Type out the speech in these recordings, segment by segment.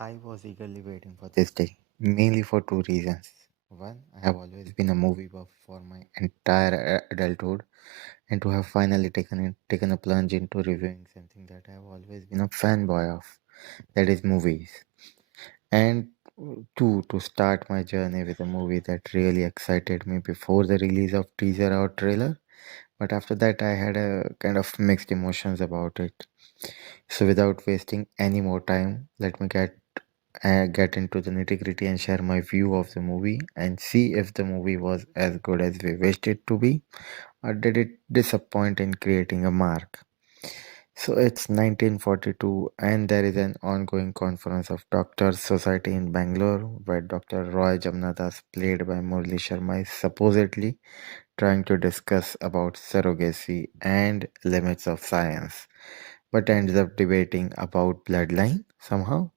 I was eagerly waiting for this day, mainly for two reasons. One, I have always been a movie buff for my entire adulthood, and to have finally taken a plunge into reviewing something that I have always been a fanboy of, that is movies. And two, to start my journey with a movie that really excited me before the release of teaser or trailer, but after that I had a kind of mixed emotions about it. So without wasting any more time, let me get into the nitty-gritty and share my view of the movie and see if the movie was as good as we wished it to be, or did it disappoint in creating a mark. So it's 1942 and there is an ongoing conference of Doctors Society in Bangalore where Dr. Roy Jamnadas, played by Murli Sharma, is supposedly trying to discuss about surrogacy and limits of science, but ends up debating about bloodline somehow.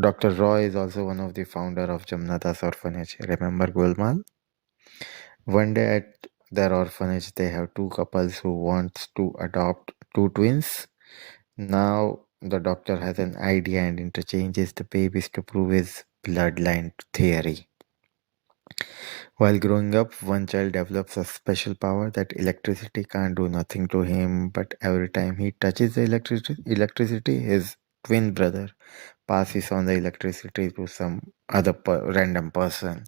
Dr. Roy is also one of the founder of Jamnadas Orphanage. Remember Gulmal? One day at their orphanage, they have two couples who wants to adopt two twins. Now the doctor has an idea and interchanges the babies to prove his bloodline theory. While growing up, one child develops a special power that electricity can't do nothing to him, but every time he touches the electricity, his twin brother passes on the electricity to some other random person.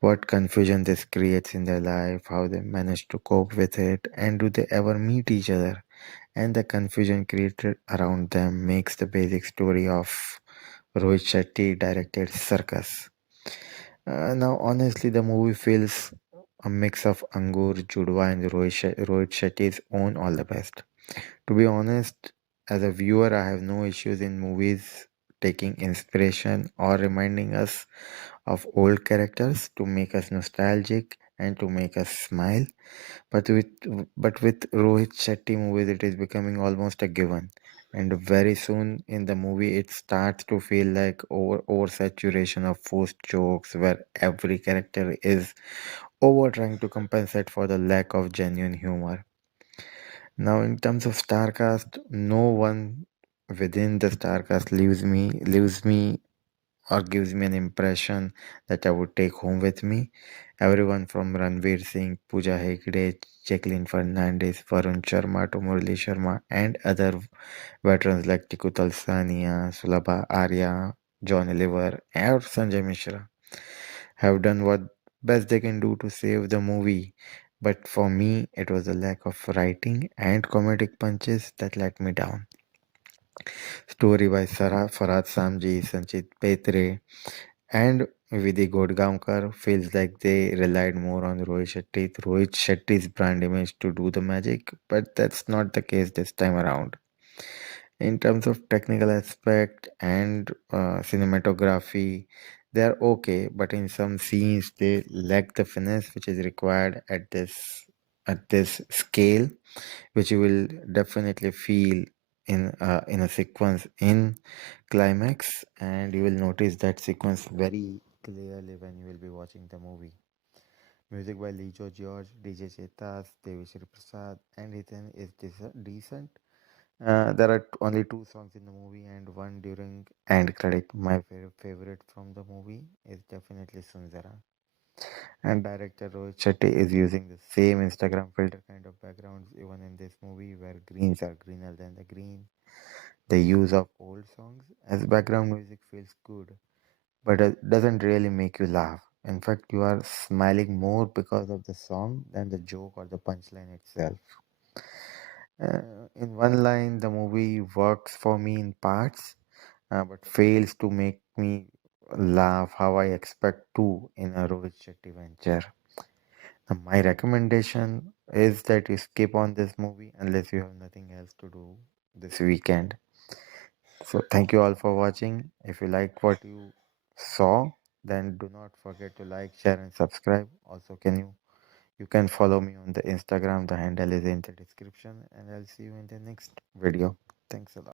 What confusion this creates in their life, how they manage to cope with it, and do they ever meet each other? And the confusion created around them makes the basic story of Rohit Shetty directed Circus. Now, honestly, the movie feels a mix of Angur, Judwa, and Rohit Shetty's own All the Best. To be honest, as a viewer, I have no issues in movies taking inspiration or reminding us of old characters to make us nostalgic and to make us smile. But with Rohit Shetty movies, it is becoming almost a given. And very soon in the movie, it starts to feel like oversaturation of forced jokes, where every character is over trying to compensate for the lack of genuine humor. Now, in terms of Starcast, no one within the Starcast leaves me or gives me an impression that I would take home with me. Everyone from Ranveer Singh, Pooja Hegde, Jacqueline Fernandez, Varun Sharma to Murali Sharma, and other veterans like Tiku Talsania, Sulabha Arya, John Oliver, or Sanjay Mishra have done what best they can do to save the movie. But for me, it was the lack of writing and comedic punches that let me down. Story by Farhad Samji, Sanchit Petre, and Vidhi Godgaonkar feels like they relied more on Rohit Shetty's brand image to do the magic, but that's not the case this time around. In terms of technical aspect and cinematography, they are okay, but in some scenes they lack the finesse which is required at this scale, which you will definitely feel in a sequence in climax, and you will notice that sequence very clearly when you will be watching the movie. Music by Lijo George, DJ Chetas, Devishri Prasad, and Ethan is decent. There are only two songs in the movie and one during end credit. My favorite from the movie is definitely Sunzara. And director Rohit Shetty is using the same Instagram filter kind of backgrounds even in this movie where greens are greener than the green. The use of old songs as background music feels good, but it doesn't really make you laugh. In fact, you are smiling more because of the song than the joke or the punchline itself. In one line, the movie works for me in parts, but fails to make me laugh how I expect to in a Rohit Shetty venture. My recommendation is that you skip on this movie unless you have nothing else to do this weekend. So thank you all for watching. If you like what you saw, then do not forget to like, share, and subscribe. Also, you can follow me on the Instagram. The handle is in the description, and I'll see you in the next video. Thanks a lot.